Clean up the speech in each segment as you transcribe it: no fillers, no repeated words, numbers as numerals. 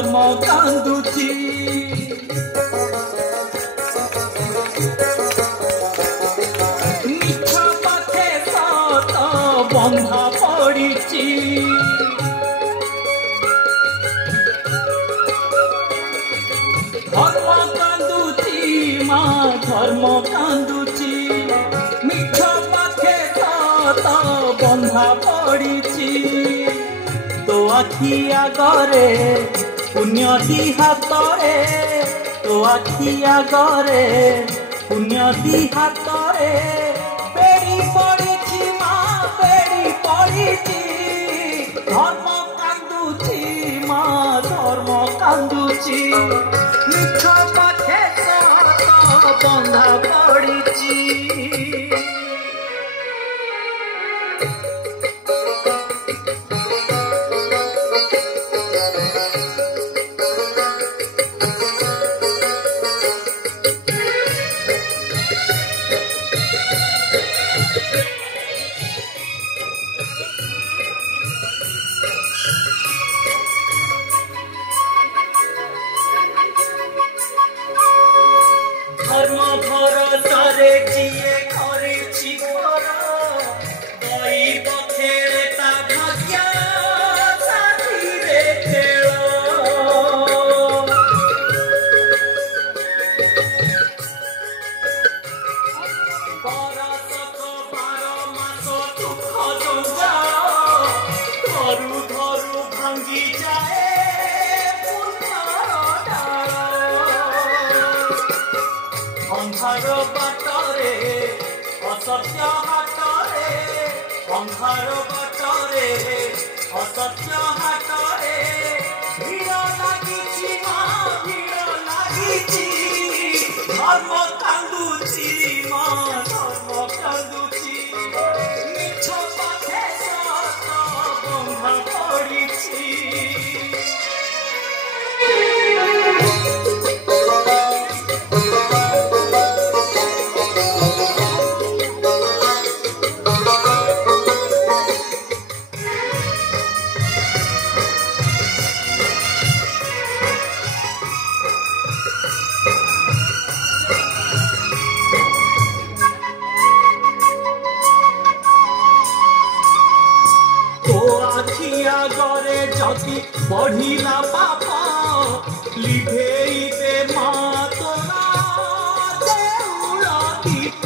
धर्म कांदुची मिछ पथे सत बंधा पड़िची धर्म कांदुची माँ धर्म कांदुची मिछ पथे सत बंधा पड़िची तो आखि आगरे पुण्य दी हातरे तो आखि आगरे पुण्य दी हातरे पेड़ी पड़िची माँ पेड़ी पड़िची धर्म कांदुची माँ धर्म कांदुची मिछ पथे सत बंधा पड़िची धर्म भरोसारे जिए करिछि घर दैव खेले ता भाग्य साथी रे खेल बरसक 12 मास दुख जंजा धरु धरु भांगी जाए अंधार बाटरे असत्य हाटरे अंधार बाटरे असत्य हाटरे भीड़ लागिछि माँ भीड़ लागिछि धर्म कांदुछि माँ धर्म कांदुछि मिछ पथे सत बंधा पड़िछि गरे जति बढ़िला पाप लिभेई दे माँ तोरा देउल दीप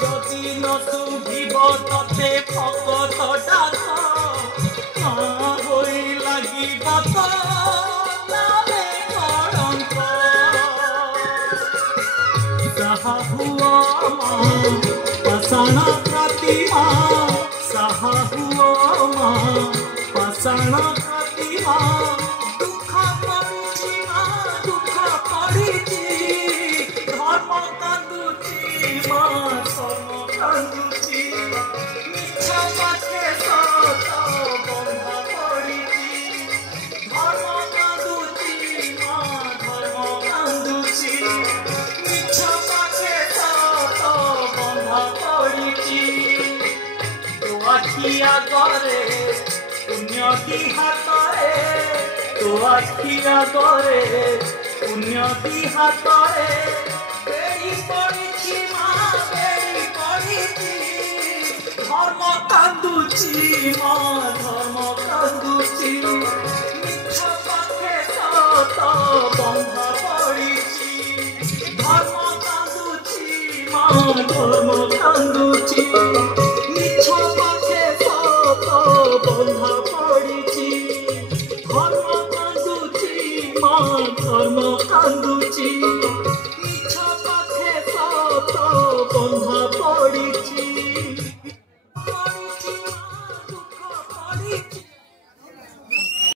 जति न सुंघिब तते भगत डाक माँ होई লাগিব तो नामे कलंक साहा हुआ माँ पाषाण प्रतिमा साहा हुआ माँ पाषाण प्रतिमा दुख पड़िछि माँ दुख पड़िछि धर्म कांदुछि माँ धर्म कांदुछि मिछ पथे सत बंधा पड़िछि धर्म कांदुछि माँ धर्म कांदुछि मिछ पथे सत बंधा पड़िछि तो आखि आगरे पुण्य दी हातरे तो आखि आगरे पुण्य दी हातरे पेड़ी पड़िछि माँ पेड़ी पड़िछि धर्म कांदुछि माँ धर्म कांदुछि मिछ पथे सत बंधा पड़िछि धर्म कांदुछि माँ धर्म कांदुछि मिछ पथे सत बंधा पड़िछि धर्म कांदुछि माँ धर्म कांदुछि मिछ पथे सत